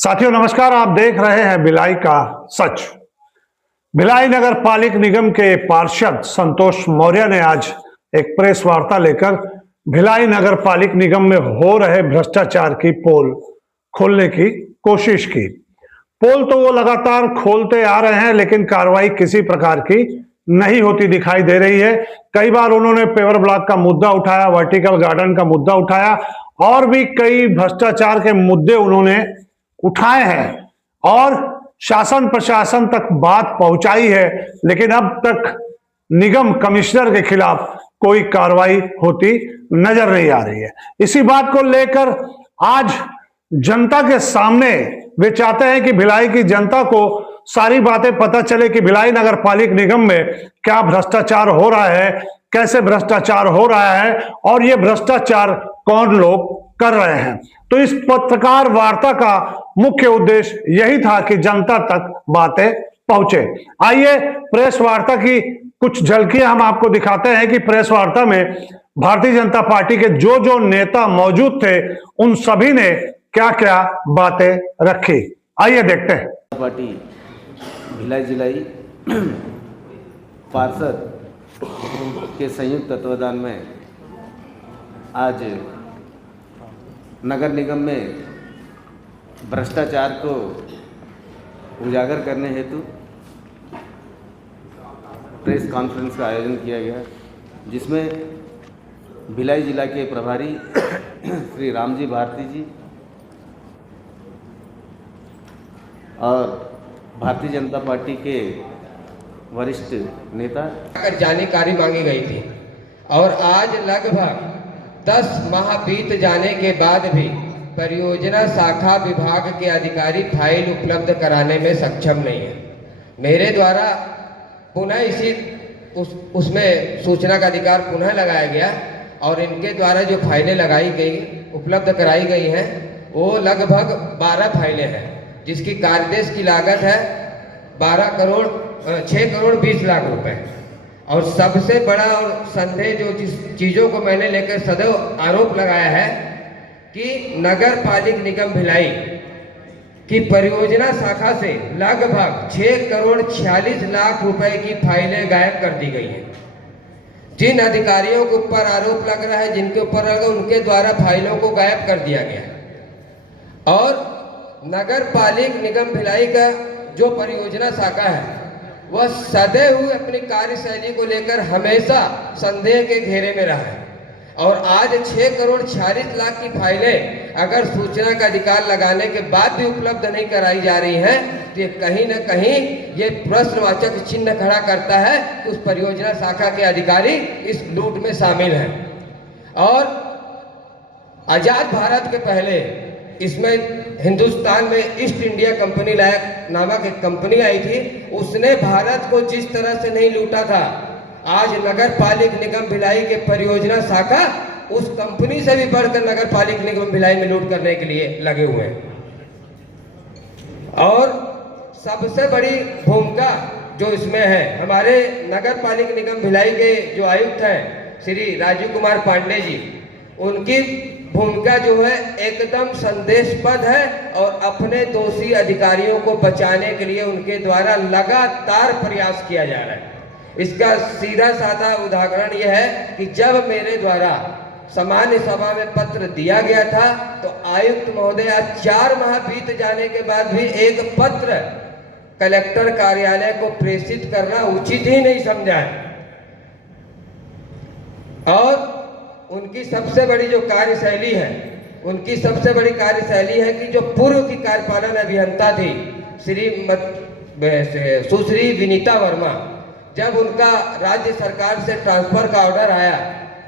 साथियों नमस्कार, आप देख रहे हैं भिलाई का सच। भिलाई नगर पालिक निगम के पार्षद संतोष मौर्य ने आज एक प्रेस वार्ता लेकर भिलाई नगर पालिक निगम में हो रहे भ्रष्टाचार की पोल खोलने की कोशिश की। पोल तो वो लगातार खोलते आ रहे हैं, लेकिन कार्रवाई किसी प्रकार की नहीं होती दिखाई दे रही है। कई बार उन्होंने पेवर ब्लॉक का मुद्दा उठाया, वर्टिकल गार्डन का मुद्दा उठाया और भी कई भ्रष्टाचार के मुद्दे उन्होंने उठाए हैं और शासन प्रशासन तक बात पहुंचाई है, लेकिन अब तक निगम कमिश्नर के खिलाफ कोई कार्रवाई होती नजर नहीं आ रही है। इसी बात को लेकर आज जनता के सामने वे चाहते हैं कि भिलाई की जनता को सारी बातें पता चले कि भिलाई नगर पालिक निगम में क्या भ्रष्टाचार हो रहा है, कैसे भ्रष्टाचार हो रहा है और ये भ्रष्टाचार कौन लोग कर रहे हैं। तो इस पत्रकार वार्ता का मुख्य उद्देश्य यही था कि जनता तक बातें पहुंचे। आइए प्रेस वार्ता की कुछ झलकियां हम आपको दिखाते हैं कि प्रेस वार्ता में भारतीय जनता पार्टी के जो नेता मौजूद थे उन सभी ने क्या क्या बातें रखी। आइए देखते हैं। पार्टी भिलाई जिलाई पार्षद के संयुक्त तत्वाधान में आज नगर निगम में भ्रष्टाचार को उजागर करने हेतु प्रेस कॉन्फ्रेंस का आयोजन किया गया, जिसमें भिलाई जिला के प्रभारी श्री रामजी भारती जी और भारतीय जनता पार्टी के वरिष्ठ नेता जानकारी मांगी गई थी और आज लगभग 10 माह बीत जाने के बाद भी परियोजना शाखा विभाग के अधिकारी फाइल उपलब्ध कराने में सक्षम नहीं है। मेरे द्वारा पुनः उसमें सूचना का अधिकार पुनः लगाया गया और इनके द्वारा जो फाइलें लगाई गई उपलब्ध कराई गई हैं वो लगभग 12 फाइलें हैं, जिसकी कार्यदेश की लागत है 6 करोड़ 20 लाख रुपए। और सबसे बड़ा और संदेह जो जिस चीज़ों को मैंने लेकर सदैव आरोप लगाया है कि नगर पालिक निगम भिलाई की परियोजना शाखा से लगभग 6 करोड़ 46 लाख रुपए की फाइलें गायब कर दी गई हैं। जिन अधिकारियों के ऊपर आरोप लग रहा है, जिनके ऊपर लगा, उनके द्वारा फाइलों को गायब कर दिया गया। और नगर पालिक निगम भिलाई का जो परियोजना शाखा है वह सदैव हुए अपनी कार्यशैली को लेकर हमेशा संदेह के घेरे में रहा है। और आज 6 करोड़ 46 लाख की फाइलें अगर सूचना का अधिकार लगाने के बाद भी उपलब्ध नहीं कराई जा रही हैं, तो ये कहीं न कहीं ये प्रश्नवाचक चिन्ह खड़ा करता है कि उस परियोजना शाखा के अधिकारी इस लूट में शामिल हैं। और आजाद भारत के पहले इसमें हिंदुस्तान में ईस्ट इंडिया कंपनी नामक एक कंपनी आई थी, उसने भारत को जिस तरह से नहीं लूटा था, आज नगर पालिक निगम भिलाई के परियोजना शाखा उस कंपनी से भी बढ़कर नगर पालिक निगम भिलाई में लूट करने के लिए लगे हुए हैं। और सबसे बड़ी भूमिका जो इसमें है, हमारे नगर पालिक निगम भिलाई के जो आयुक्त हैं श्री राजीव कुमार पांडे जी, उनकी भूमिका जो है एकदम संदेहास्पद है और अपने दोषी अधिकारियों को बचाने के लिए उनके द्वारा लगातार प्रयास किया जा रहा है। इसका सीधा साधा उदाहरण यह है कि जब मेरे द्वारा सामान्य सभा में पत्र दिया गया था तो आयुक्त महोदय आज 4 माह बीत जाने के बाद भी एक पत्र कलेक्टर कार्यालय को प्रेषित करना उचित ही नहीं समझा है। और उनकी सबसे बड़ी जो कार्यशैली है, उनकी सबसे बड़ी कार्यशैली है कि जो पूर्व की कार्यपालन अभियंता थी सुश्री विनीता वर्मा, जब उनका राज्य सरकार से ट्रांसफर का ऑर्डर आया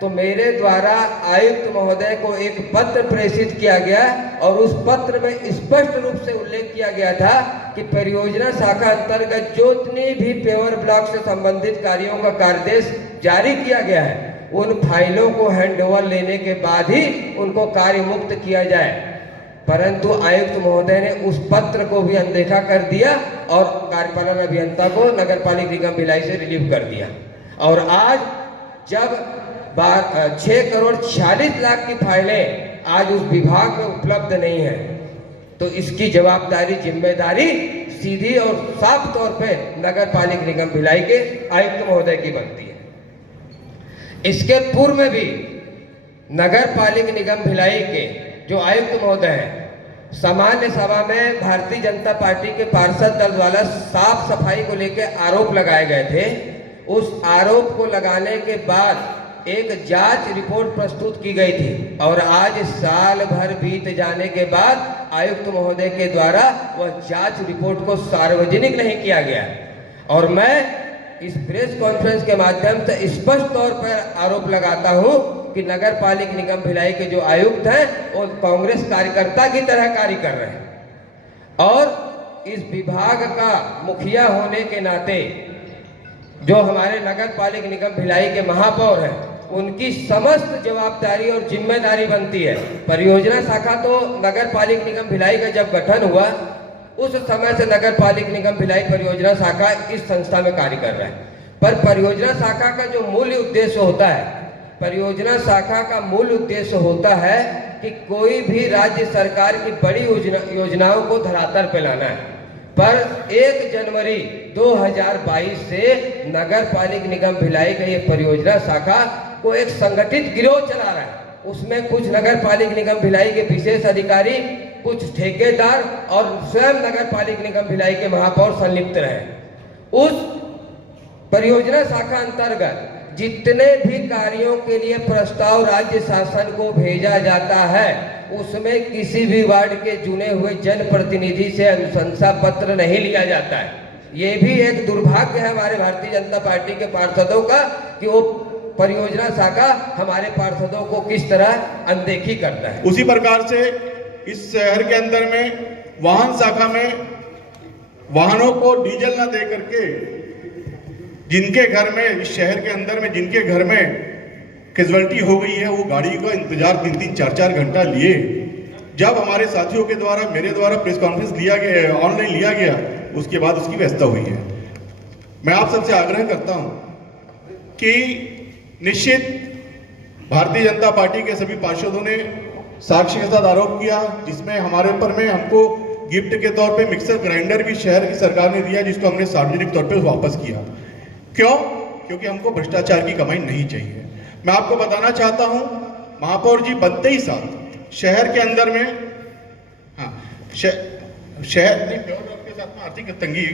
तो मेरे द्वारा आयुक्त महोदय को एक पत्र प्रेषित किया गया और उस पत्र में स्पष्ट रूप से उल्लेख किया गया था कि परियोजना शाखा अंतर्गत जितनी भी पेवर ब्लॉक से संबंधित कार्यों का कार्यदेश जारी किया गया है, उन फाइलों को हैंडओवर लेने के बाद ही उनको कार्य मुक्त किया जाए। परंतु आयुक्त महोदय ने उस पत्र को भी अनदेखा कर दिया और कार्यपालन अभियंता को नगर पालिक निगम भिलाई से रिलीव कर दिया। और आज जब 6 करोड़ 46 लाख की फाइलें आज उस विभाग में उपलब्ध नहीं है, तो इसकी जवाबदारी जिम्मेदारी सीधी और साफ तौर पे नगर पालिक निगम भिलाई के आयुक्त महोदय की बनती है। इसके पूर्व में भी नगर पालिक निगम भिलाई के जो आयुक्त महोदय हैं, सामान्य सभा में भारतीय जनता पार्टी के पार्षद दल द्वारा साफ सफाई को लेकर आरोप लगाए गए थे। उस आरोप को लगाने के बाद एक जांच रिपोर्ट प्रस्तुत की गई थी और आज साल भर बीत जाने के बाद आयुक्त महोदय के द्वारा वह जांच रिपोर्ट को सार्वजनिक नहीं किया गया। और मैं इस प्रेस कॉन्फ्रेंस के माध्यम से स्पष्ट तौर पर आरोप लगाता हूं कि नगर पालिक निगम भिलाई के जो आयुक्त हैं वो कांग्रेस कार्यकर्ता की तरह कार्य कर रहे हैं। और इस विभाग का मुखिया होने के नाते जो हमारे नगर पालिक निगम भिलाई के महापौर हैं, उनकी समस्त जवाबदारी और जिम्मेदारी बनती है। परियोजना शाखा तो नगर पालिक निगम भिलाई का जब गठन हुआ उस समय से नगर पालिक निगम भिलाई परियोजना शाखा इस संस्था में कार्य कर रहा है। पर परियोजना शाखा का जो मूल उद्देश्य होता है, परियोजना शाखा का मूल उद्देश्य होता है कि कोई भी राज्य सरकार की बड़ी योजनाओं को धरातल पे लाना है। पर 1 जनवरी 2022 से नगर पालिक निगम भिलाई का ये परियोजना शाखा को एक संगठित गिरोह चला रहा है। उसमें कुछ नगर पालिक निगम भिलाई के विशेष अधिकारी, कुछ ठेकेदार और स्वयं नगर पालिक निगम भिलाई के महापौर संलिप्त रहे। उस परियोजना शाखा अंतर्गत जितने भी कार्यों के लिए प्रस्ताव राज्य शासन को भेजा जाता है, उसमें किसी भी वार्ड के चुने हुए जनप्रतिनिधि से अनुशंसा पत्र नहीं लिया जाता है। ये भी एक दुर्भाग्य है हमारे भारतीय जनता पार्टी के पार्षदों का कि वो परियोजना शाखा हमारे पार्षदों को किस तरह अनदेखी करता है। उसी प्रकार से इस शहर के अंदर में वाहन शाखा में वाहनों को डीजल न दे करके जिनके घर में, इस शहर के अंदर में जिनके घर में कैजुअल्टी हो गई है, वो गाड़ी का इंतजार 3-3, 4-4 घंटा लिए। जब हमारे साथियों के द्वारा, मेरे द्वारा प्रेस कॉन्फ्रेंस लिया गया, ऑनलाइन लिया गया, उसके बाद उसकी व्यवस्था हुई है। मैं आप सबसे आग्रह करता हूं कि निश्चित भारतीय जनता पार्टी के सभी पार्षदों ने साक्षी के साथ आरोप किया, जिसमें हमारे ऊपर में हमको गिफ्ट के तौर पे मिक्सर ग्राइंडर भी शहर की सरकार ने दिया, जिसको हमने सार्वजनिक तौर पे वापस किया। क्यों? क्योंकि हमको भ्रष्टाचार की कमाई नहीं चाहिए। मैं आपको बताना चाहता हूं, महापौर जी बनते ही साथ शहर के अंदर में, शहर नहीं, प्योर ब्लॉक के साथ में आर्थिक तंगी,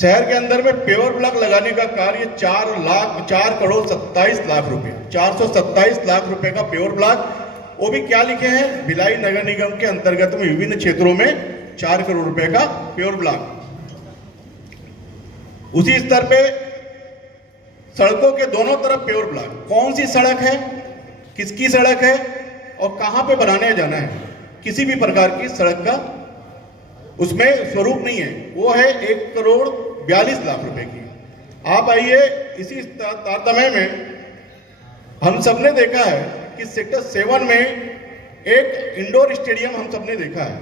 शहर के अंदर में प्योर ब्लॉक लगाने का कार्य 4 करोड़ 27 लाख रुपए, 427 लाख रुपए का प्योर ब्लॉक, वो भी क्या लिखे हैं, भिलाई नगर निगम के अंतर्गत में विभिन्न क्षेत्रों में 4 करोड़ रुपए का प्योर ब्लॉक। उसी स्तर पे सड़कों के दोनों तरफ प्योर ब्लॉक। कौन सी सड़क है, किसकी सड़क है और कहां पे बनाने जाना है, किसी भी प्रकार की सड़क का उसमें स्वरूप नहीं है। वो है 1 करोड़ 42 लाख रुपए की। आप आइए, इसी तारतम्य में हम सबने देखा है कि सेक्टर 7 में एक इंडोर स्टेडियम हम सबने देखा है,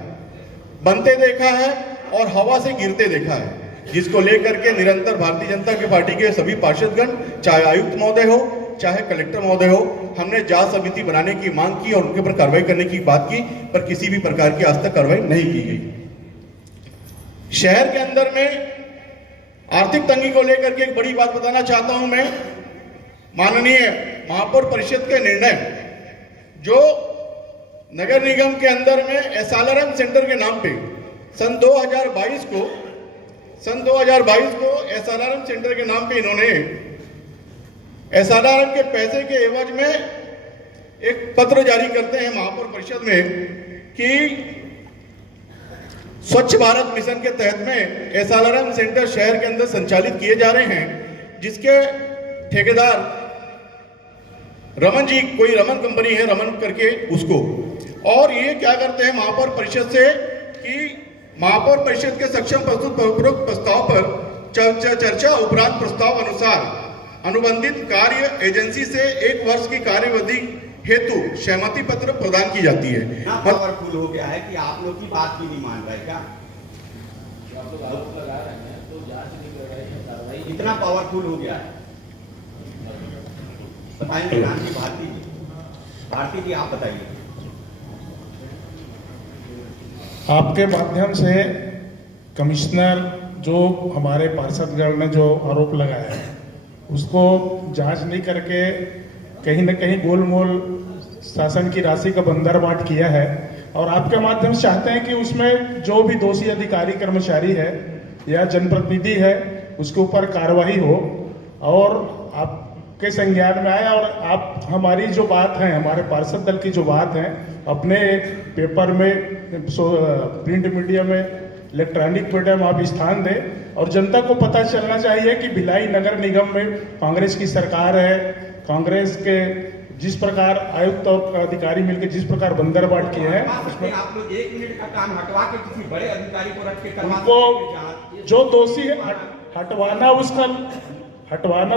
बनते देखा है और हवा से गिरते देखा है, जिसको लेकर के निरंतर भारतीय जनता पार्टी के सभी पार्षदगण, चाहे आयुक्त महोदय हो, चाहे कलेक्टर महोदय हो, हमने जांच समिति बनाने की मांग की और उनके ऊपर कार्रवाई करने की बात की, पर किसी भी प्रकार की आज तक कार्रवाई नहीं की गई। शहर के अंदर में आर्थिक तंगी को लेकर के एक बड़ी बात बताना चाहता हूं मैं। माननीय महापौर परिषद के निर्णय, जो नगर निगम के अंदर में एसआरएम सेंटर के नाम पे सन 2022 को एसआरएम सेंटर के नाम पे इन्होंने एसआरएम के पैसे के एवज में एक पत्र जारी करते हैं महापौर परिषद में कि स्वच्छ भारत मिशन के तहत में एसआरएम सेंटर शहर के अंदर संचालित किए जा रहे हैं, जिसके ठेकेदार रमन जी, कोई रमन कंपनी है, रमन करके उसको, और ये क्या करते हैं महापौर परिषद से कि महापौर परिषद के सक्षम प्रस्तुत पूर्वक प्रस्ताव पर चर्चा उपरांत प्रस्ताव अनुसार अनुबंधित कार्य एजेंसी से 1 वर्ष की कार्यवधि हेतु सहमति पत्र प्रदान की जाती है। पावरफुल हो गया है कि आप लोग की बात भी नहीं मान रहे क्या? इतना पावरफुल हो गया है। बताएंगे भारती जी, आप बताइए। आपके माध्यम से कमिश्नर जो हमारे पार्षदगण ने जो आरोप लगाया है उसको जांच नहीं करके कहीं न कहीं गोलमोल शासन की राशि का बंदरबाट किया है और आपके माध्यम से चाहते हैं कि उसमें जो भी दोषी अधिकारी कर्मचारी है या जनप्रतिनिधि है उसके ऊपर कार्रवाई हो और आपके संज्ञान में आए और आप हमारी जो बात है, हमारे पार्षद दल की जो बात है, अपने पेपर में, प्रिंट मीडिया में, इलेक्ट्रॉनिक मीडिया में आप स्थान दें और जनता को पता चलना चाहिए कि भिलाई नगर निगम में कांग्रेस की सरकार है। कांग्रेस के जिस प्रकार आयुक्त और अधिकारी मिलकर जिस प्रकार बंदरबाट किए हैं उसमें आप लोग 1 मिनट का काम हटवा के किसी बड़े अधिकारी को रख के करवा उनको जो दोषी है हटवाना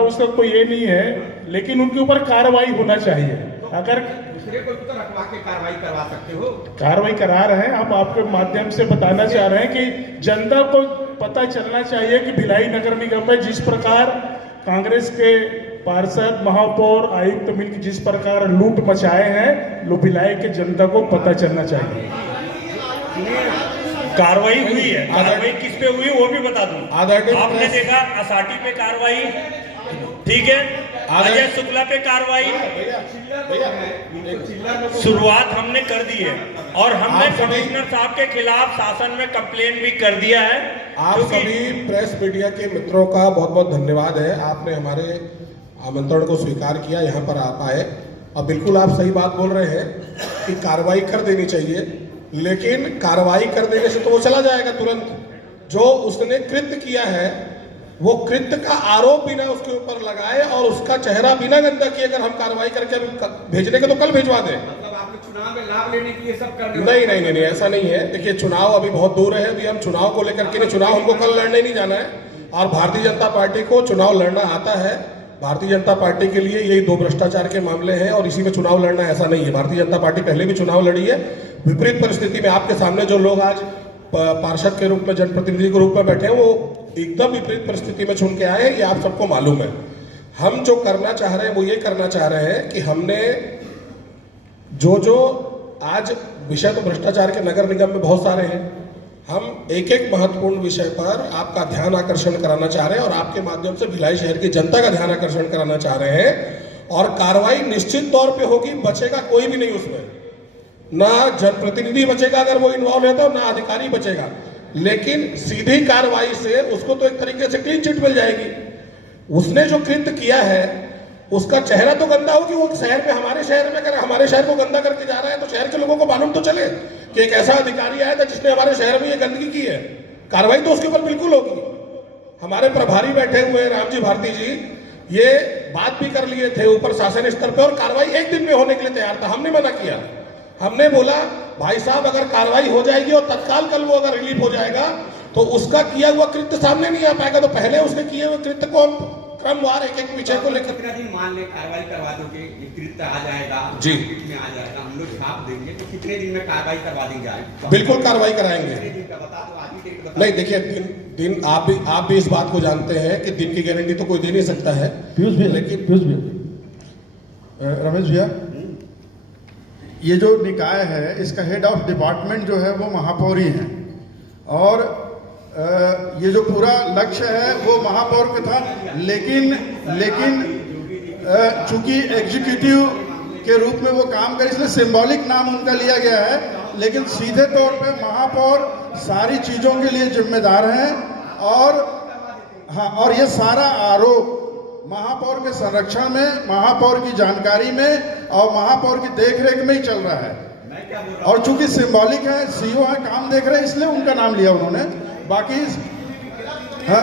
उसका कोई ये नहीं है, लेकिन उनके ऊपर कार्रवाई होना चाहिए। अगर दूसरे को तो रखवा के कार्रवाई करवा सकते हो। कार्रवाई करा रहे हैं, हम आपके माध्यम से बताना चाह रहे हैं कि जनता को पता चलना चाहिए कि भिलाई नगर निगम में जिस प्रकार कांग्रेस के पार्षद, महापौर, आयुक्त मिलकर जिस प्रकार लूट मचाए हैं, भिलाई के जनता को पता चलना चाहिए। कार्रवाई हुई है, कार्रवाई किस पे हुई वो भी बता दूं। आपने देखा असाटी पे कार्रवाई, ठीक है, अजय शुक्ला पे कार्रवाई, शुरुआत हमने कर दी है और हमने कमिश्नर साहब के खिलाफ शासन में कंप्लेन भी कर दिया है। आप सभी प्रेस मीडिया के मित्रों का बहुत बहुत धन्यवाद है, आपने हमारे आमंत्रण को स्वीकार किया, यहाँ पर आप आए और बिल्कुल आप सही बात बोल रहे हैं कि कार्रवाई कर देनी चाहिए, लेकिन कार्रवाई कर देने से तो वो चला जाएगा तुरंत। जो उसने कृत्य किया है वो कृत्य का आरोप बिना उसके ऊपर लगाए और उसका चेहरा बिना गंदा किए अगर हम कार्रवाई करके भेजने के तो कल भिजवा दें। मतलब आप लोग चुनाव में लाभ लेने के लिए सब कर रहे हो? नहीं, ऐसा नहीं है। देखिए चुनाव अभी बहुत दूर है, अभी हम चुनाव को लेकर के चुनाव हमको कल लड़ने नहीं जाना है और भारतीय जनता पार्टी को चुनाव लड़ना आता है। भारतीय जनता पार्टी के लिए यही 2 भ्रष्टाचार के मामले हैं और इसी में चुनाव लड़ना ऐसा नहीं है। भारतीय जनता पार्टी पहले भी चुनाव लड़ी है। विपरीत परिस्थिति में आपके सामने जो लोग आज पार्षद के रूप में, जनप्रतिनिधि के रूप में बैठे हैं, वो एकदम विपरीत परिस्थिति में चुन के आए हैं, ये आप सबको मालूम है। हम जो करना चाह रहे हैं वो ये करना चाह रहे हैं कि हमने जो आज विषय तो भ्रष्टाचार के नगर निगम में बहुत सारे हैं, हम एक एक महत्वपूर्ण विषय पर आपका ध्यान आकर्षण कराना चाह रहे हैं और आपके माध्यम से भिलाई शहर की जनता का ध्यान आकर्षण कराना चाह रहे हैं और कार्रवाई निश्चित तौर पे होगी, बचेगा कोई भी नहीं उसमें, ना जनप्रतिनिधि बचेगा अगर वो इन्वॉल्व है तो, ना अधिकारी बचेगा, लेकिन सीधी कार्रवाई से उसको तो एक तरीके से क्लीन चिट मिल जाएगी। उसने जो कृत्य किया है उसका चेहरा तो गंदा हो कि वो शहर में, हमारे शहर में अगर हमारे शहर को गंदा करके जा रहा है तो शहर के लोगों को मालूम तो चले कि एक ऐसा अधिकारी आया था जिसने हमारे शहर में ये गंदगी की है। कार्रवाई तो उसके ऊपर बिल्कुल होगी। हमारे प्रभारी बैठे हुए हैं रामजी भारती जी, ये बात भी कर लिए थे ऊपर शासन स्तर पर और कार्रवाई एक दिन में होने के लिए तैयार था। हमने मना किया, हमने बोला भाई साहब अगर कार्रवाई हो जाएगी और तत्काल कल वो अगर रिलीफ हो जाएगा तो उसका किया हुआ कृत्य सामने नहीं आ पाएगा, तो पहले उसने किए हुए कृत्य को हम क्रमवार एक एक विषय को लेकर कितना दिन मान ले कार्रवाई करवा दोगे, ये कृत्य आ जाएगा जी में आ जाएगा, हम लोग छाप देंगे तो कितने दिन में कार्रवाई करवा देंगे आप? बिल्कुल कार्रवाई कराएंगे। कितने दिन का बता दो, आज ही डेट बता। नहीं देखिए दिन आप भी इस बात को जानते हैं कि दिन की गारंटी तो कोई दे नहीं सकता है। पीयूष भैया, रमेश भैया, ये जो निकाय है इसका हेड ऑफ डिपार्टमेंट जो है वो महापौर ही है और ये जो पूरा लक्ष्य है वो महापौर का था, लेकिन चूंकि एग्जीक्यूटिव के रूप में वो काम करे इसलिए सिंबॉलिक नाम उनका लिया गया है, लेकिन सीधे तौर पे महापौर सारी चीज़ों के लिए जिम्मेदार हैं और हाँ, और ये सारा आरोप महापौर के संरक्षण में, महापौर की जानकारी में और महापौर की देखरेख में ही चल रहा है। और चूंकि सिंबॉलिक है, सीईओ है, काम देख रहे हैं, इसलिए उनका नाम लिया उन्होंने। बाकी हाँ,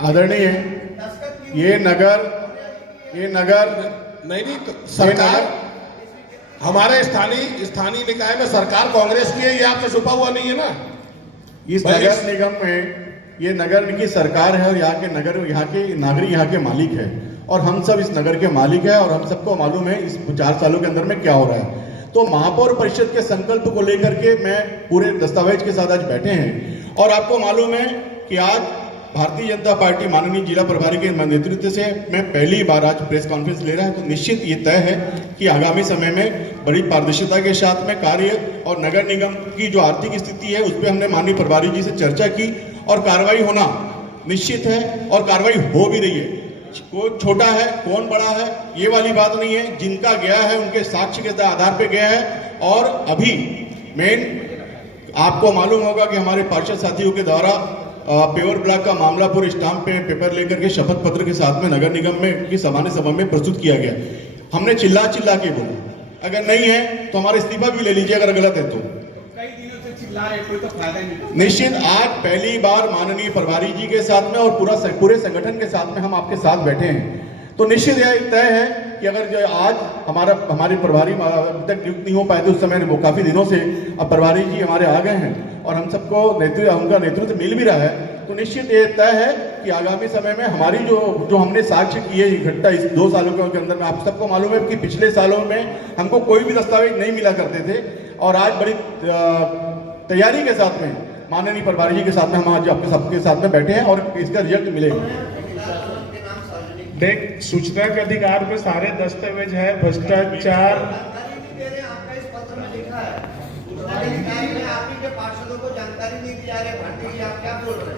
आदरणीय ये नगर नहीं तो सरकार हमारे स्थानीय निकाय में सरकार कांग्रेस की है, ये आपसे छुपा हुआ नहीं है ना। इस नगर निगम में ये नगर की सरकार है और यहाँ के नागरिक यहाँ के मालिक है और हम सब इस नगर के मालिक है और हम सबको मालूम है इस 4 सालों के अंदर में क्या हो रहा है। तो महापौर परिषद के संकल्प को लेकर के मैं पूरे दस्तावेज के साथ आज बैठे हैं और आपको मालूम है कि आज भारतीय जनता पार्टी माननीय जिला प्रभारी के नेतृत्व से मैं पहली बार आज प्रेस कॉन्फ्रेंस ले रहा है, तो निश्चित ये तय है कि आगामी समय में बड़ी पारदर्शिता के साथ में कार्य और नगर निगम की जो आर्थिक स्थिति है उस पर हमने माननीय प्रभारी जी से चर्चा की और कार्रवाई होना निश्चित है और कार्रवाई हो भी रही है। कौन छोटा है कौन बड़ा है ये वाली बात नहीं है, जिनका गया है उनके साक्ष्य के आधार पर गया है। और अभी मेन आपको मालूम होगा कि हमारे पार्षद साथियों के द्वारा पेवर ब्लॉक का मामला पूरे स्टाम्प पे पेपर लेकर के शपथ पत्र के साथ में नगर निगम में की सामान्य सभा में प्रस्तुत किया गया। हमने चिल्ला चिल्ला के बोला, अगर नहीं है तो हमारा इस्तीफा भी ले लीजिए अगर गलत है तो। कई दिनों से चिल्ला रहे, कोई तो फायदा नहीं। निश्चित आज पहली बार माननीय प्रभारी जी के साथ में और पूरे संगठन के साथ में हम आपके साथ बैठे हैं, तो निश्चित यह तय है कि अगर जो आज हमारे प्रभारी अभी तक नियुक्त नहीं हो पाए थे उस समय वो काफी दिनों से, अब प्रभारी जी हमारे आ गए हैं और हम सबको उनका नेतृत्व मिल भी रहा है, तो निश्चित ये तय है कि आगामी समय में हमारी जो हमने साक्ष्य किए इकट्ठा इस 2 सालों के अंदर में, आप सबको मालूम है कि पिछले सालों में हमको कोई भी दस्तावेज नहीं मिला करते थे और आज बड़ी तैयारी के साथ में माननीय प्रभारी जी के साथ में हम आज आपके सबके साथ में बैठे हैं और इसका रिजल्ट मिलेगा। देख, सूचना के अधिकार में सारे दस्तावेज है, भ्रष्टाचार पार्षदों को जानकारी नहीं दी जा रही। भारती जी आप क्या बोल रहे हैं?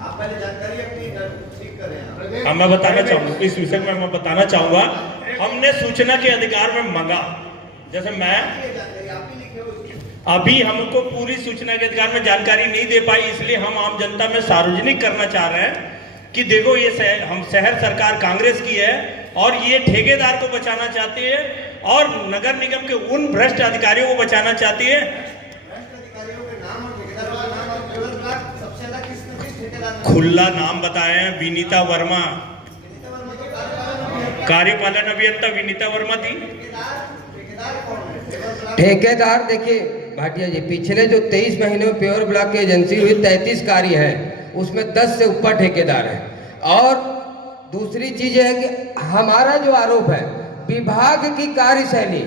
आप पहले जानकारी अपनी ठीक करें। मैं बताना चाहूंगा इस विषय में, मैं बताना चाहूंगा हमने सूचना के अधिकार में मांगा, जैसे मैं अभी हमको पूरी सूचना के अधिकार में जानकारी नहीं दे पाई, इसलिए हम आम जनता में सार्वजनिक करना चाह रहे हैं कि देखो ये हम शहर सरकार कांग्रेस की है और ये ठेकेदार को बचाना चाहती है और नगर निगम के उन भ्रष्ट अधिकारियों को बचाना चाहती है। खुला नाम बताए हैं, विनीता वर्मा, कार्यपालन अभियंता विनीता वर्मा थी। ठेकेदार देखिए भाटिया जी, पिछले जो 23 महीने में प्योर ब्लॉक की एजेंसी हुई 33 कार्य है, उसमें 10 से ऊपर ठेकेदार है। और दूसरी चीज है कि हमारा जो आरोप है विभाग की कार्यशैली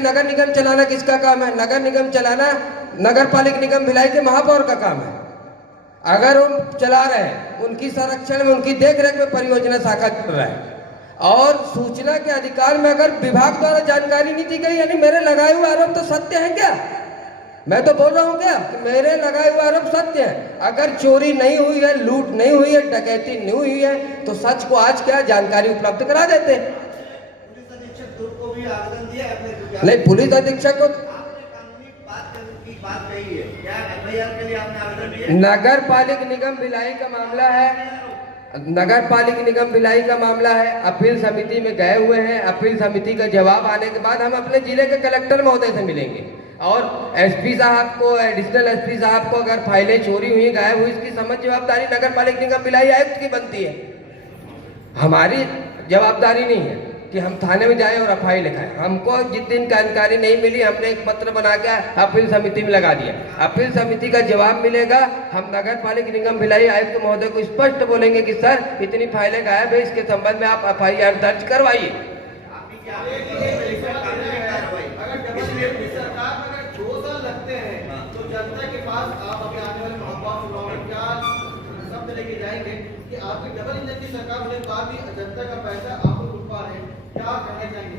नगर निगम चलाना किसका काम है? नगर निगम चलाना नगर पालिक निगम भिलाई के महापौर का काम है। अगर वो चला रहे हैं, उनकी संरक्षण में उनकी देखरेख में परियोजना शाखा चल रहा है और सूचना के अधिकार में अगर विभाग द्वारा जानकारी नहीं दी गई, यानी मेरे लगाए हुए आरोप तो सत्य है क्या? मैं तो बोल रहा हूँ क्या कि मेरे लगाए हुए आरोप सत्य है। अगर चोरी नहीं हुई है, लूट नहीं हुई है, डकैती नहीं हुई है, तो सच को आज क्या जानकारी उपलब्ध करा देते। पुलिस अधीक्षक को भी आवेदन दिया है? नहीं, पुलिस अधीक्षक को बात कही है क्या? एफआईआर के लिए आपने आवेदन दिया? नगर पालिक निगम भिलाई का मामला है, नगर पालिक निगम भिलाई का मामला है, अपील समिति में गए हुए हैं। अपील समिति का जवाब आने के बाद हम अपने जिले के कलेक्टर महोदय से मिलेंगे और एसपी साहब को, एडिशनल एसपी साहब को अगर फाइलें चोरी हुई, गायब हुई, इसकी समझ जवाबदारी नगर पालिक निगम भिलाई आयुक्त की बनती है। हमारी जवाबदारी नहीं है कि हम थाने में जाएं और एफआईआर लिखाएं। हमको जिस दिन जानकारी नहीं मिली, हमने एक पत्र बना के अपील समिति में लगा दिया। अपील समिति का जवाब मिलेगा, हम नगर पालिक निगम भिलाई आयुक्त महोदय को स्पष्ट बोलेंगे कि सर इतनी फाइलें गायब है, इसके संबंध में आप एफआईआर दर्ज करवाइए। आपकी डबल इंजन की सरकार होने के बाद भी जनता का पैसा आपको लूट पा रहे हैं, क्या कहना चाहेंगे?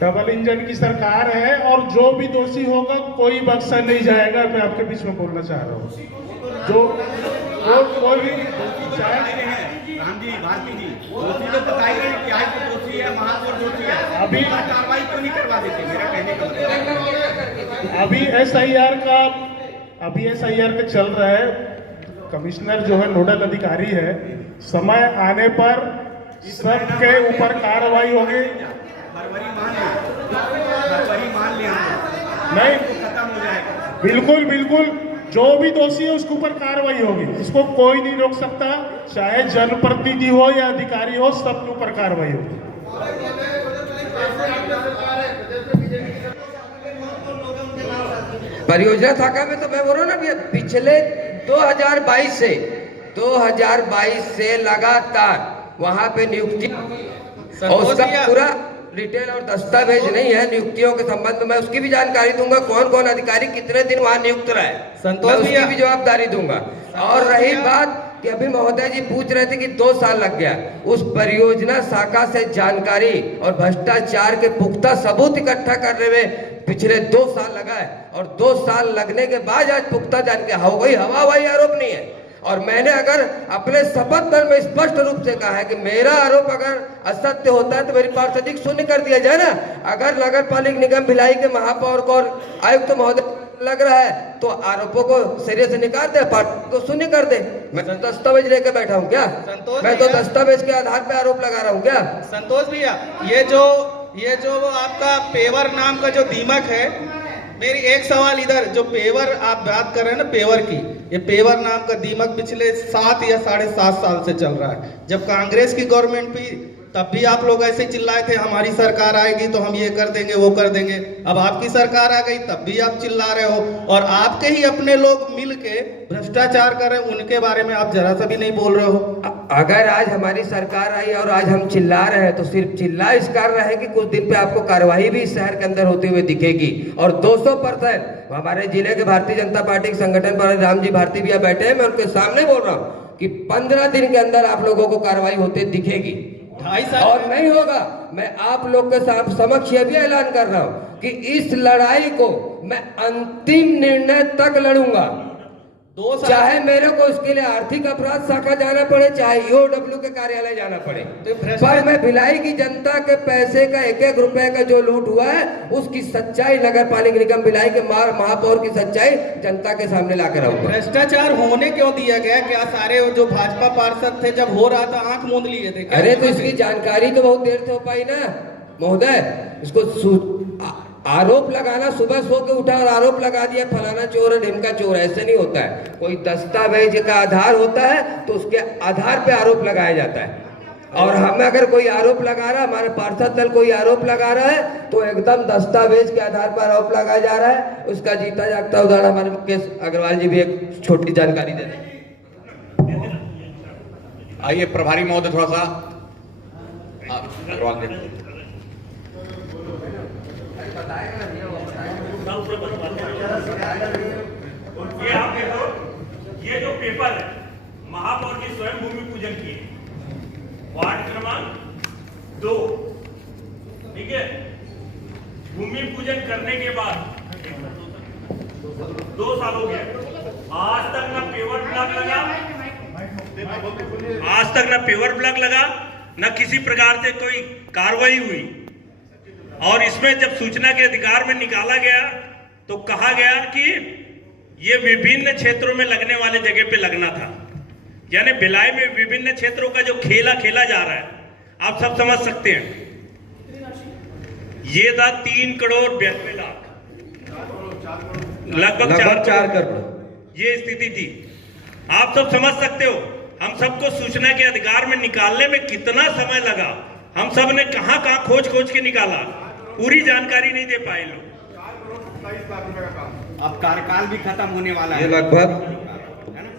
डबल इंजन की सरकार है और जो भी दोषी होगा कोई बख्शा नहीं जाएगा। मैं आपके बीच में बोलना चाह रहा हूँ, जो कोई भी राम जी, भारती जी, दोषी तो बताई गई कि आज तो दोषी है, महापौर दोषी है, अभी कार्रवाई क्यों नहीं करवा देते? मेरा कहने का मतलब अभी एसआईआर का चल रहा है। कमिश्नर जो है नोडल अधिकारी है, समय आने पर सबके ऊपर कार्रवाई होगी। फरवरी मान लिया नहीं, खत्म हो जाएगा। बिल्कुल जो भी दोषी है उसके ऊपर कार्रवाई होगी, इसको कोई नहीं रोक सकता, चाहे जनप्रतिनिधि हो या अधिकारी हो, सबके ऊपर कार्रवाई होगी। परियोजना शाखा में तो मैं बोल रहा हूँ ना, पिछले 2022 से लगातार वहां पे नियुक्ति और उसका पूरा डिटेल और दस्तावेज नहीं है नियुक्तियों के संबंध में, मैं उसकी भी जानकारी दूंगा, कौन कौन अधिकारी कितने दिन वहाँ नियुक्त रहे, मैं उसकी भी जवाबदारी दूंगा। और रही बात कि अभी महोदय जी पूछ रहे थे कि 2 साल लग गया, उस परियोजना शाखा से जानकारी और भ्रष्टाचार के पुख्ता सबूत इकट्ठा करने में पिछले 2 साल लगा है, और 2 साल लगने के बाद आज पुख्ता जानकारी हवाई आरोप नहीं है। और मैंने अगर अपने शपथ पत्र में स्पष्ट रूप से कहा है कि मेरा आरोप अगर असत्य होता है तो मेरी पार्षदी शून्य कर दिया जाए ना। अगर नगर पालिक निगम भिलाई के महापौर को और आयुक्त महोदय लग रहा है तो आरोपों को सिरे से निकाल दे, पार्टी को शून्य कर दे। मैं तो दस्तावेज लेके बैठा हूँ क्या? मैं तो दस्तावेज के आधार पे आरोप लगा रहा हूँ क्या? संतोष भैया, ये जो आपका पेवर नाम का जो दीमक है, मेरी एक सवाल इधर, जो पेवर आप बात कर रहे हैं ना पेवर की, ये पेवर नाम का दीमक पिछले 7 या 7.5 साल से चल रहा है। जब कांग्रेस की गवर्नमेंट थी तब भी आप लोग ऐसे चिल्लाए थे हमारी सरकार आएगी तो हम ये कर देंगे वो कर देंगे। अब आपकी सरकार आ गई तब भी आप चिल्ला रहे हो, और आपके ही अपने लोग मिल के भ्रष्टाचार कर रहे हैं, उनके बारे में आप जरा सा भी नहीं बोल रहे हो। अगर आज हमारी सरकार आई और आज हम चिल्ला रहे हैं तो सिर्फ चिल्ला इस कारण है कि कुछ दिन पे आपको कार्रवाई भी इस शहर के अंदर होते हुए दिखेगी। और 200% हमारे जिले के भारतीय जनता पार्टी के संगठन पर राम जी भारती भैया बैठे हैं, मैं उनके सामने बोल रहा हूँ कि 15 दिन के अंदर आप लोगों को कार्रवाई होते दिखेगी। और नहीं होगा, मैं आप लोग के समक्ष यह भी ऐलान कर रहा हूं कि इस लड़ाई को मैं अंतिम निर्णय तक लड़ूंगा, चाहे मेरे को उसके लिए आर्थिक अपराध शाखा जाना पड़े, चाहे ईओडब्ल्यू के कार्यालय जाना पड़े, पर मैं भिलाई की जनता के पैसे का 1-1 रुपए का जो लूट हुआ है उसकी सच्चाई नगर पालिक निगम भिलाई के महापौर की सच्चाई जनता के सामने लाकर आऊंगा। भ्रष्टाचार होने क्यों दिया गया? क्या सारे जो भाजपा पार्षद थे जब हो रहा था आंख मूंद लिए थे? अरे तो इसकी जानकारी तो बहुत देर से हो पाई ना महोदय। इसको आरोप लगाना, सुबह सो के उठा और आरोप लगा दिया फलाना चोर है ढिमका चोर है, ऐसे नहीं होता है। कोई दस्तावेज का आधार होता है तो उसके आधार पे आरोप लगाया जाता है। और हम अगर कोई आरोप लगा रहा है, हमारे पार्षद दल कोई आरोप लगा रहा है तो एकदम दस्तावेज के आधार पर आरोप लगाया जा रहा है। उसका जीता जागता उदाहरण हमारे मुकेश अग्रवाल जी भी एक छोटी जानकारी दे दें। आइए प्रभारी महोदय थोड़ा सा अग्रवाल जी। ये आप देखो, ये जो पेपर है महापौर जी स्वयं भूमि पूजन किए, वार्ड क्रमांक 2, ठीक है। भूमि पूजन करने के बाद 2 साल हो गया, आज तक ना पेवर ब्लॉक लगा, न किसी प्रकार से कोई कार्रवाई हुई। और इसमें जब सूचना के अधिकार में निकाला गया तो कहा गया कि ये विभिन्न क्षेत्रों में लगने वाले जगह पे लगना था, यानी भिलाई में विभिन्न क्षेत्रों का जो खेला जा रहा है आप सब समझ सकते हैं। ये था 3 करोड़ 92 लाख, लगभग 4 करोड़ ये स्थिति थी। आप सब समझ सकते हो हम सबको सूचना के अधिकार में निकालने में कितना समय लगा, हम सब ने कहां खोज के निकाला, पूरी जानकारी नहीं दे पाए लोग। अब कार्यकाल भी खत्म होने वाला है। ये लगभग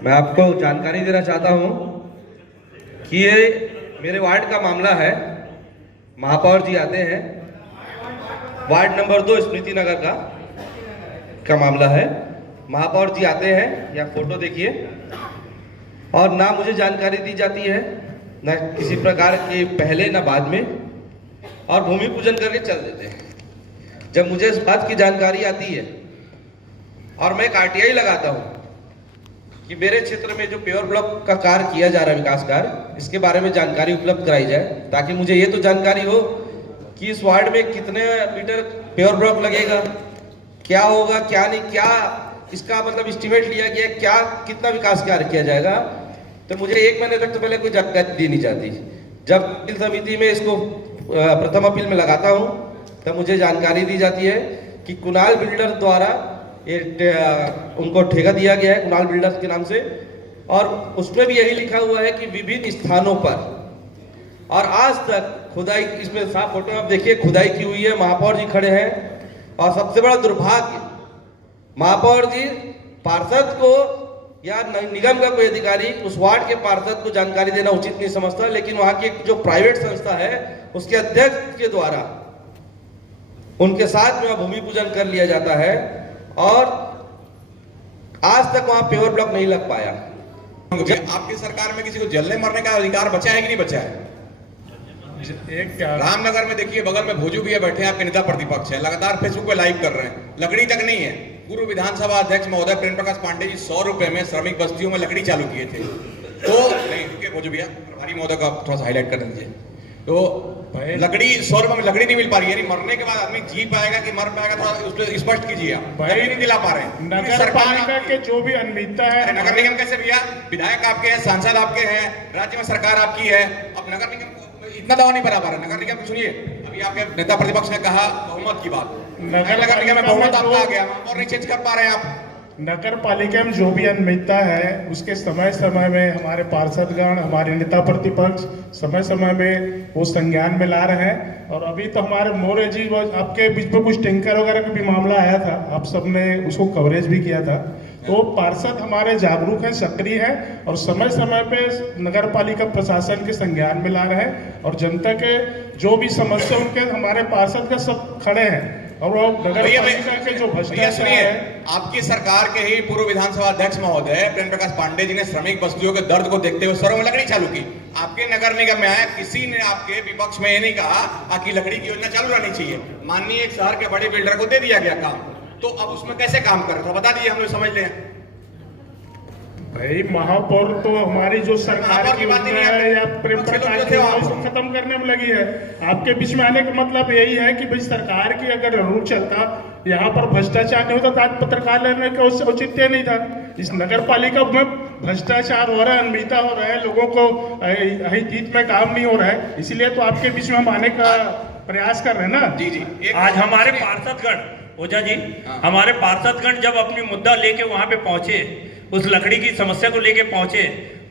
मैं आपको जानकारी देना चाहता हूं कि ये मेरे वार्ड का मामला है। महापौर जी आते हैं, वार्ड नंबर 2 स्मृति नगर का मामला है। महापौर जी आते हैं, या फोटो देखिए, और ना मुझे जानकारी दी जाती है ना किसी प्रकार के पहले ना बाद में, और भूमि पूजन करके चल देते हैं। जब मुझे इस बात की जानकारी आती है और मैं एक आरटीआई लगाता हूं कि मेरे क्षेत्र में जो पेवर ब्लॉक का कार्य किया जा रहा है, विकास कार्य, इसके बारे में जानकारी उपलब्ध कराई जाए, ताकि मुझे ये तो जानकारी हो कि इस वार्ड में कितने मीटर पेवर ब्लॉक लगेगा, क्या होगा क्या नहीं, क्या इसका मतलब एस्टिमेट लिया गया, क्या कितना विकास कार्य किया जाएगा। तो मुझे 1 महीने तक तो पहले कोई जानकारी दी नहीं जाती। जब अपील समिति में इसको प्रथम अपील में लगाता हूं तब मुझे जानकारी दी जाती है कि कुणाल बिल्डर द्वारा ये उनको ठेका दिया गया है, कुणाल बिल्डर्स के नाम से, और उसमें भी यही लिखा हुआ है कि विभिन्न स्थानों पर, और आज तक खुदाई, इसमें साफ फोटो आप देखिए, खुदाई की हुई है। महापौर जी खड़े हैं, और सबसे बड़ा दुर्भाग्य, महापौर जी पार्षद को या निगम का कोई अधिकारी उस वार्ड के पार्षद को जानकारी देना उचित नहीं समझता, लेकिन वहां की जो प्राइवेट संस्था है उसके अध्यक्ष के द्वारा उनके साथ में भूमि पूजन कर लिया जाता है और आज तक वहां पेवर ब्लॉक नहीं लग पाया। आपकी सरकार में किसी को जलने मरने का अधिकार बचा है कि नहीं बचा है? रामनगर में देखिए, बगल में भोजू भैया बैठे हैं, आपके नेता प्रतिपक्ष है, लगातार फेसबुक पे लाइव कर रहे हैं, लकड़ी तक नहीं है। पूर्व विधानसभा अध्यक्ष महोदय प्रेम प्रकाश पांडे जी 100 रुपए में श्रमिक बस्तियों में लकड़ी चालू किए थे। तो नहीं, भोजू भैया प्रभारी महोदय का थोड़ा सा हाईलाइट कर दीजिए। तो लकड़ी 100 रुपए में लकड़ी नहीं मिल पा रही है, यानी मरने के बाद आदमी जी पाएगा कि मर पाएगा, थोड़ा उसको स्पष्ट कीजिए। आप नहीं दिला पा रहे हैं। नगर पालिका के जो भी अनियमितता है, नगर निगम कैसे भैया, विधायक आपके हैं, सांसद आपके हैं, राज्य में सरकार आपकी है, अब नगर निगम इतना दावा नहीं बराबर है। नगर निगम सुनिए, अभी आपके नेता प्रतिपक्ष ने कहा बहुमत की बात, नगर निगम में बहुमत आपका आ गया और नहीं चेंज कर पा रहे हैं आप। नगर पालिका में जो भी अनियमितता है उसके समय समय में हमारे पार्षदगण, हमारे नेता प्रतिपक्ष समय समय में वो संज्ञान में ला रहे हैं। और अभी तो हमारे मौर्य जी आपके बीच में कुछ टैंकर वगैरह का भी मामला आया था, आप सबने उसको कवरेज भी किया था। तो पार्षद हमारे जागरूक हैं, सक्रिय हैं और समय समय पे नगर पालिका प्रशासन के संज्ञान में ला रहे हैं और जनता के जो भी समस्या उनके हमारे पार्षद का सब खड़े हैं। और वो नगर पालिका के जो भ्रष्टाचार है, आपकी सरकार के ही पूर्व विधानसभा अध्यक्ष महोदय प्रेम प्रकाश पांडे जी ने श्रमिक बस्तियों के दर्द को देखते हुए सरों में लकड़ी चालू की। आपके नगर निगम में आया, किसी ने आपके विपक्ष में ये नहीं कहा कि लकड़ी की योजना चालू रहनी चाहिए। माननीय एक शहर के बड़े बिल्डर को दे दिया गया काम, तो अब उसमें कैसे काम कर रहे थे बता दीजिए, हम लोग समझ लें। भाई महापौर तो हमारी जो सरकार की योजना है या प्रेम प्रकाश की उसको खत्म करने में लगी है। आपके बीच में आने का मतलब यही है कि भाई सरकार की अगर रूल चलता, यहाँ पर भ्रष्टाचार नहीं होता तो आज पत्रकार लेने का औचित्य नहीं था। इस नगर पालिका में भ्रष्टाचार हो रहा है, अनियमितता हो रहा है, लोगों को हित में काम नहीं हो रहा है, इसलिए तो आपके बीच में हम आने का प्रयास कर रहे हैं ना। जी जी, आज हमारे पार्षदगण ओझा जी, हमारे पार्षदगण जब अपनी मुद्दा लेके वहां पे पहुंचे, उस लकड़ी की समस्या को लेके पहुंचे,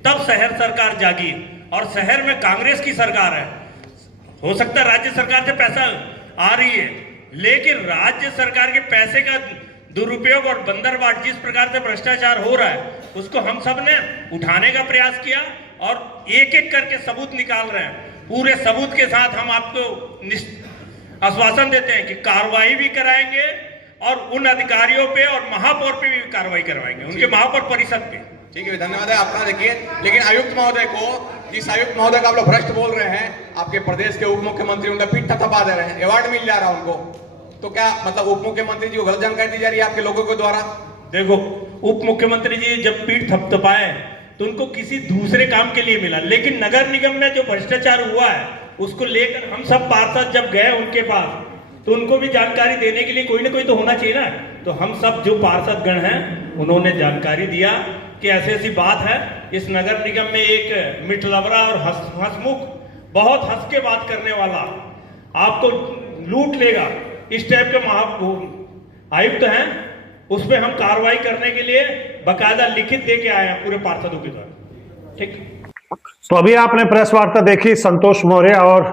तब शहर सरकार जागी और शहर में कांग्रेस की सरकार है। हो सकता है राज्य सरकार से पैसा आ रही है, लेकिन राज्य सरकार के पैसे का दुरुपयोग और बंदरबाट जिस प्रकार से भ्रष्टाचार हो रहा है, उसको हम सब ने उठाने का प्रयास किया और एक एक करके सबूत निकाल रहे हैं। पूरे सबूत के साथ हम आपको आश्वासन देते हैं कि कार्रवाई भी कराएंगे और उन अधिकारियों पे और महापौर पे भी कार्रवाई करवाएंगे, उनके महापौर परिषद पे। ठीक है, धन्यवाद है आपका। देखिए, लेकिन आयुक्त महोदय को, जिस आयुक्त महोदय का आप लोग भ्रष्ट बोल रहे हैं, आपके प्रदेश के उप मुख्यमंत्री उनका पीठ थपथपा दे रहे हैं, अवार्ड मिल जा रहा है उनको, तो क्या मतलब उप मुख्यमंत्री जी को गलत जानकारी दी जा रही है आपके लोगों के द्वारा? देखो, उप मुख्यमंत्री जी जब पीठ थपथपाए तो उनको किसी दूसरे काम के लिए मिला, लेकिन नगर निगम में जो भ्रष्टाचार हुआ है उसको लेकर हम सब पार्षद जब गए उनके पास, तो उनको भी जानकारी देने के लिए कोई ना कोई तो होना चाहिए ना। तो हम सब जो पार्षद गण हैं उन्होंने जानकारी दिया कि ऐसी ऐसी बात है, इस नगर निगम में एक मिठलबरा और हंसमुख, बहुत हंस के बात करने वाला, आपको लूट लेगा, इस टाइप के आयुक्त हैं, उस पर हम कार्रवाई करने के लिए बकायदा लिखित दे के आए हैं पूरे पार्षदों के द्वारा। ठीक, तो अभी आपने प्रेस वार्ता देखी संतोष मौर्य और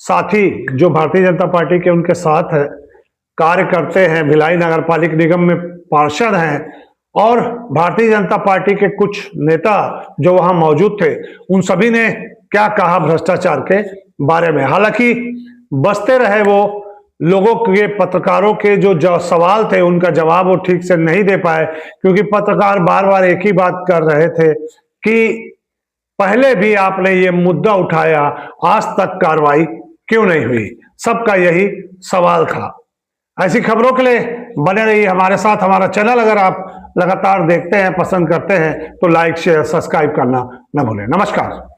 साथी जो भारतीय जनता पार्टी के उनके साथ है, कार्य करते हैं, भिलाई नगर पालिक निगम में पार्षद हैं और भारतीय जनता पार्टी के कुछ नेता जो वहां मौजूद थे, उन सभी ने क्या कहा भ्रष्टाचार के बारे में। हालांकि बसते रहे वो लोगों के, पत्रकारों के जो सवाल थे उनका जवाब वो ठीक से नहीं दे पाए, क्योंकि पत्रकार बार बार एक ही बात कर रहे थे कि पहले भी आपने ये मुद्दा उठाया, आज तक कार्रवाई क्यों नहीं हुई। सबका यही सवाल था। ऐसी खबरों के लिए बने रहिए हमारे साथ। हमारा चैनल अगर आप लगातार देखते हैं, पसंद करते हैं, तो लाइक शेयर सब्सक्राइब करना न भूलें। नमस्कार।